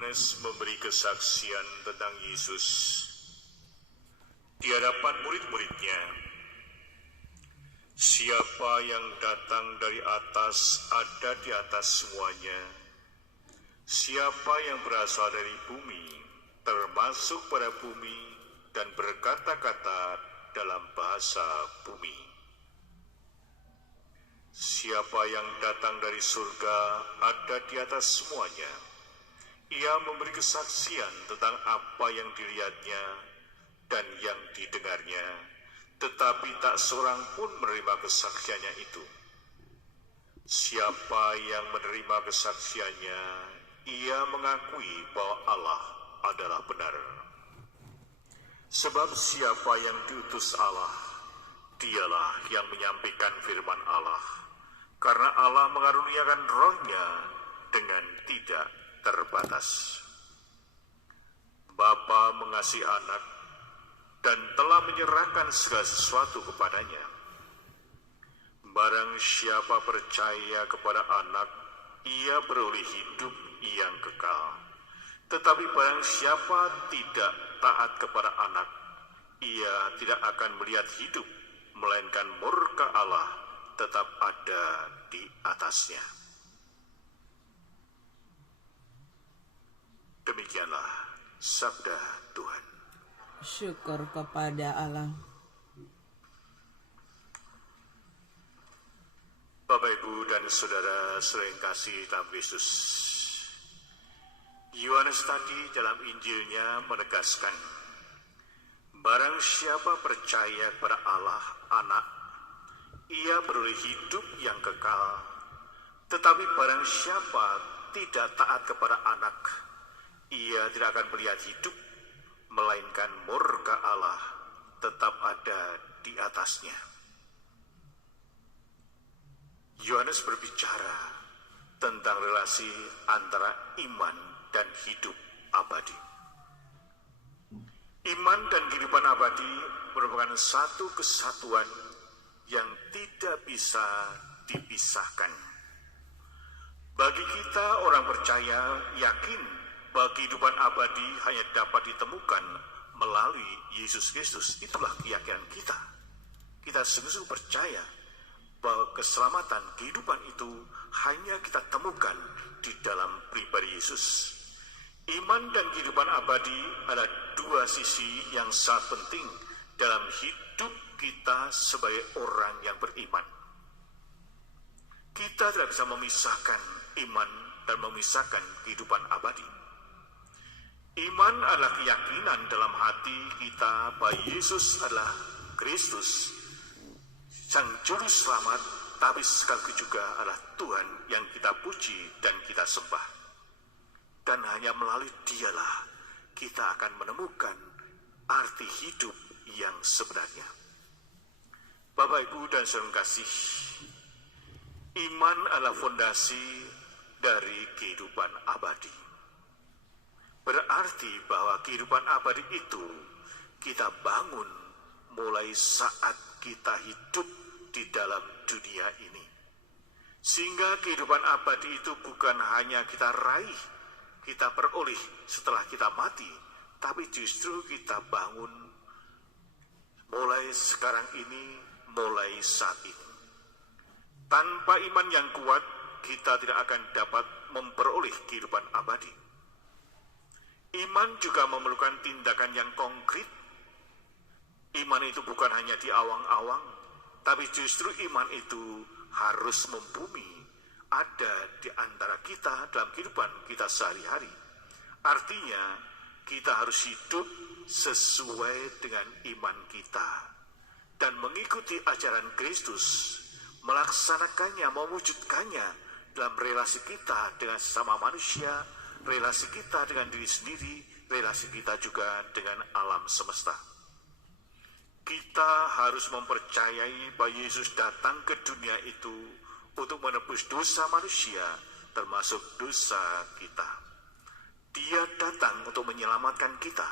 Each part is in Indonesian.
Yohanes memberi kesaksian tentang Yesus di hadapan murid-muridnya. Siapa yang datang dari atas ada di atas semuanya. Siapa yang berasal dari bumi termasuk pada bumi dan berkata-kata dalam bahasa bumi. Siapa yang datang dari surga ada di atas semuanya. Ia memberi kesaksian tentang apa yang dilihatnya dan yang didengarnya, tetapi tak seorang pun menerima kesaksiannya itu. Siapa yang menerima kesaksiannya, ia mengakui bahwa Allah adalah benar. Sebab siapa yang diutus Allah, dialah yang menyampaikan firman Allah, karena Allah mengaruniakan rohnya dengan tidak terbatas. Bapa mengasihi anak dan telah menyerahkan segala sesuatu kepadanya. Barang siapa percaya kepada anak, ia beroleh hidup yang kekal. Tetapi barang siapa tidak taat kepada anak, ia tidak akan melihat hidup, melainkan murka Allah tetap ada di atasnya. Demikianlah sabda Tuhan. Syukur kepada Allah. Bapak, Ibu, dan saudara-saudara yang kasih dalam Kristus, Yohanes tadi dalam Injilnya menegaskan, barang siapa percaya kepada Allah, anak, ia beroleh hidup yang kekal. Tetapi barang siapa tidak taat kepada anak, ia tidak akan melihat hidup, melainkan murka Allah tetap ada di atasnya. Yohanes berbicara tentang relasi antara iman dan hidup abadi. Iman dan kehidupan abadi merupakan satu kesatuan yang tidak bisa dipisahkan. Bagi kita orang percaya yakin bahwa kehidupan abadi hanya dapat ditemukan melalui Yesus Kristus. Itulah keyakinan kita. Kita sungguh-sungguh percaya bahwa keselamatan kehidupan itu hanya kita temukan di dalam pribadi Yesus. Iman dan kehidupan abadi adalah dua sisi yang sangat penting dalam hidup kita sebagai orang yang beriman. Kita tidak bisa memisahkan iman dan memisahkan kehidupan abadi. Iman adalah keyakinan dalam hati kita bahwa Yesus adalah Kristus, Sang Juru Selamat, tapi sekaligus juga adalah Tuhan yang kita puji dan kita sembah. Dan hanya melalui Dialah kita akan menemukan arti hidup yang sebenarnya. Bapak, Ibu, dan saudara kasih, iman adalah fondasi dari kehidupan abadi. Berarti bahwa kehidupan abadi itu kita bangun mulai saat kita hidup di dalam dunia ini. Sehingga kehidupan abadi itu bukan hanya kita raih, kita peroleh setelah kita mati, tapi justru kita bangun mulai sekarang ini, mulai saat ini. Tanpa iman yang kuat, kita tidak akan dapat memperoleh kehidupan abadi. Iman juga memerlukan tindakan yang konkret. Iman itu bukan hanya di awang-awang, tapi justru iman itu harus membumi, ada di antara kita dalam kehidupan kita sehari-hari. Artinya, kita harus hidup sesuai dengan iman kita dan mengikuti ajaran Kristus, melaksanakannya, mewujudkannya dalam relasi kita dengan sesama manusia, relasi kita dengan diri sendiri, relasi kita juga dengan alam semesta. Kita harus mempercayai bahwa Yesus datang ke dunia itu untuk menebus dosa manusia, termasuk dosa kita. Dia datang untuk menyelamatkan kita.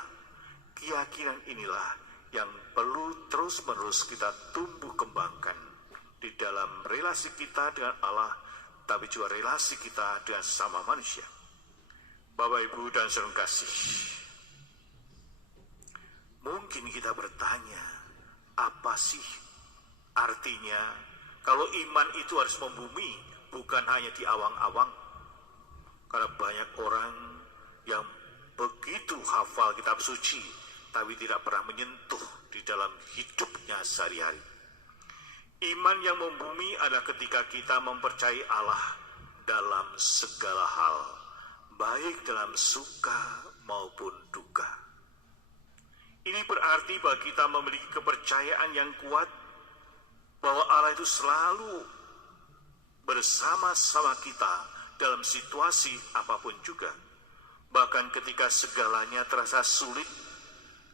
Keyakinan inilah yang perlu terus-menerus kita tumbuh kembangkan di dalam relasi kita dengan Allah, tapi juga relasi kita dengan sesama manusia. Bapak, Ibu, dan saudara kasih, mungkin kita bertanya, apa sih artinya kalau iman itu harus membumi, bukan hanya di awang-awang? Karena banyak orang yang begitu hafal kitab suci, tapi tidak pernah menyentuh di dalam hidupnya sehari-hari. Iman yang membumi adalah ketika kita mempercayai Allah dalam segala hal, baik dalam suka maupun duka. Ini berarti bahwa kita memiliki kepercayaan yang kuat bahwa Allah itu selalu bersama-sama kita dalam situasi apapun juga. Bahkan ketika segalanya terasa sulit,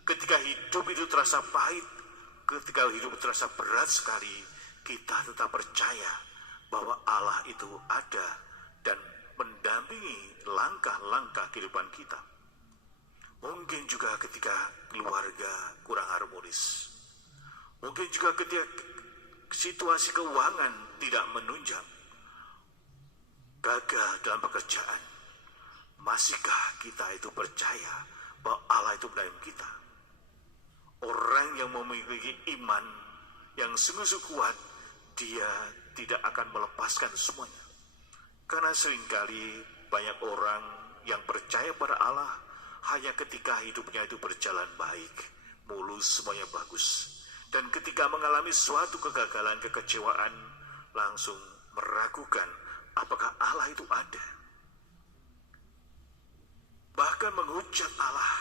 ketika hidup itu terasa pahit, ketika hidup terasa berat sekali, kita tetap percaya bahwa Allah itu ada dan mendampingi langkah-langkah kehidupan kita. Mungkin juga ketika keluarga kurang harmonis, mungkin juga ketika situasi keuangan tidak menunjang, gagal dalam pekerjaan, masihkah kita itu percaya bahwa Allah itu mendampingi kita? Orang yang memiliki iman yang sungguh-sungguh kuat, dia tidak akan melepaskan semuanya. Karena seringkali banyak orang yang percaya pada Allah hanya ketika hidupnya itu berjalan baik, mulus, semuanya bagus. Dan ketika mengalami suatu kegagalan, kekecewaan, langsung meragukan apakah Allah itu ada. Bahkan menghujat Allah,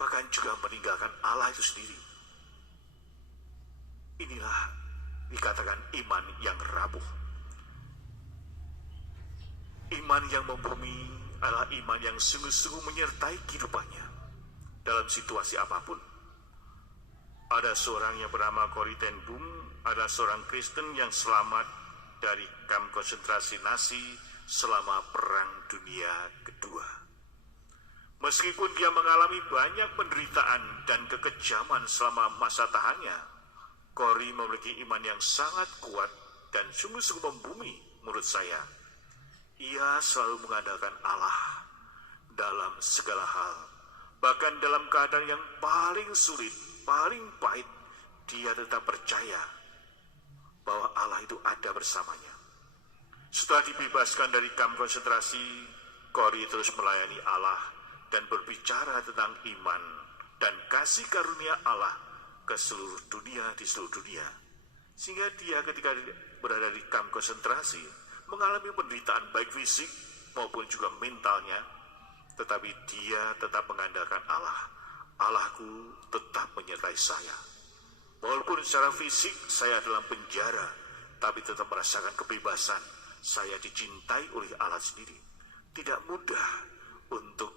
bahkan juga meninggalkan Allah itu sendiri. Inilah dikatakan iman yang rapuh. Iman yang membumi adalah iman yang sungguh-sungguh menyertai kehidupannya dalam situasi apapun. Ada seorang yang bernama Corrie ten Boom, ada seorang Kristen yang selamat dari kamp konsentrasi Nazi selama Perang Dunia Kedua. Meskipun dia mengalami banyak penderitaan dan kekejaman selama masa tahannya, Corrie memiliki iman yang sangat kuat dan sungguh-sungguh membumi menurut saya. Ia selalu mengandalkan Allah dalam segala hal. Bahkan dalam keadaan yang paling sulit, paling pahit, dia tetap percaya bahwa Allah itu ada bersamanya. Setelah dibebaskan dari kamp konsentrasi, Corrie terus melayani Allah dan berbicara tentang iman dan kasih karunia Allah ke seluruh dunia, di seluruh dunia. Sehingga dia ketika berada di kamp konsentrasi mengalami penderitaan baik fisik maupun juga mentalnya, tetapi dia tetap mengandalkan Allah. Allahku tetap menyertai saya. Walaupun secara fisik saya dalam penjara, tapi tetap merasakan kebebasan. Saya dicintai oleh Allah sendiri. Tidak mudah untuk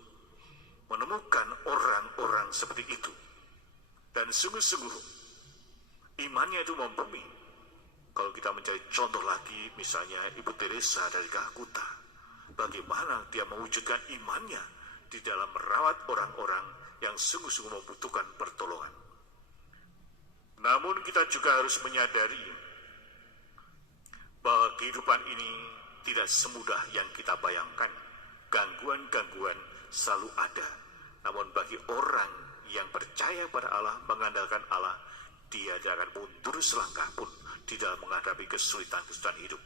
menemukan orang-orang seperti itu. Dan sungguh-sungguh imannya itu membumi. Kalau kita mencari contoh lagi, misalnya Ibu Teresa dari Calcutta, bagaimana dia mewujudkan imannya di dalam merawat orang-orang yang sungguh-sungguh membutuhkan pertolongan. Namun kita juga harus menyadari bahwa kehidupan ini tidak semudah yang kita bayangkan. Gangguan-gangguan selalu ada. Namun bagi orang yang percaya pada Allah, mengandalkan Allah, dia tidak akan mundur selangkah pun di dalam menghadapi kesulitan-kesulitan hidup.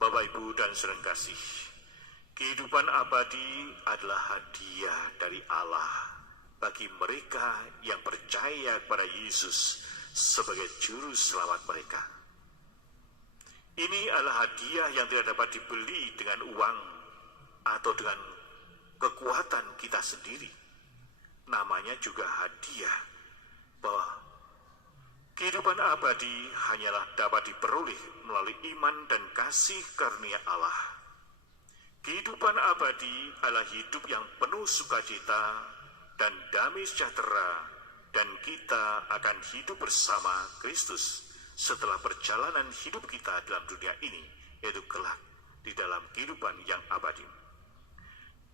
Bapak, Ibu, dan saudara kasih, kehidupan abadi adalah hadiah dari Allah bagi mereka yang percaya pada Yesus sebagai juru selamat mereka. Ini adalah hadiah yang tidak dapat dibeli dengan uang atau dengan kekuatan kita sendiri. Namanya juga hadiah, bahwa kehidupan abadi hanyalah dapat diperoleh melalui iman dan kasih karunia Allah. Kehidupan abadi adalah hidup yang penuh sukacita dan damai sejahtera, dan kita akan hidup bersama Kristus setelah perjalanan hidup kita dalam dunia ini, yaitu kelak di dalam kehidupan yang abadi.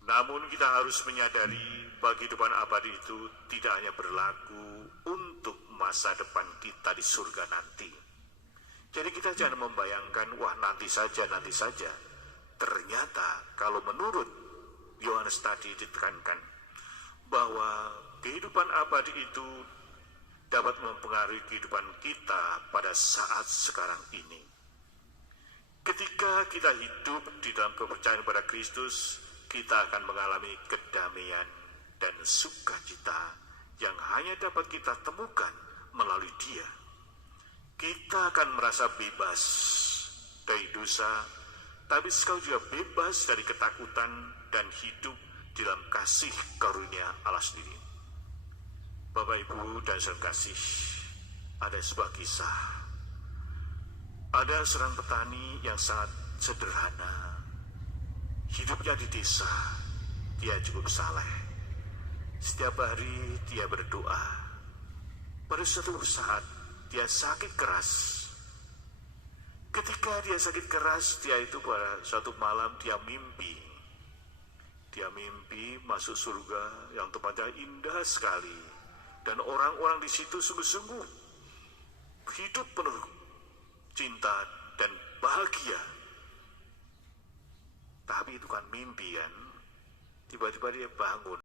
Namun kita harus menyadari bahwa kehidupan abadi itu tidak hanya berlaku untuk masa depan kita di surga nanti. Jadi kita jangan membayangkan, wah nanti saja. Ternyata kalau menurut Yohanes tadi ditekankan bahwa kehidupan abadi itu dapat mempengaruhi kehidupan kita pada saat sekarang ini. Ketika kita hidup di dalam kepercayaan pada Kristus, kita akan mengalami kedamaian dan sukacita yang hanya dapat kita temukan melalui Dia. Kita akan merasa bebas dari dosa, tapi sekaligus juga bebas dari ketakutan dan hidup di dalam kasih karunia Allah sendiri. Bapak, Ibu, dan saudara kasih, ada sebuah kisah. Ada seorang petani yang sangat sederhana. Hidupnya di desa, dia cukup saleh. Setiap hari dia berdoa. Pada suatu saat, dia sakit keras. Ketika dia sakit keras, dia itu pada suatu malam dia mimpi. Dia mimpi masuk surga yang tempatnya indah sekali. Dan orang-orang di situ sungguh-sungguh hidup penuh cinta dan bahagia. Tapi itu kan mimpi kan. Tiba-tiba dia bangun.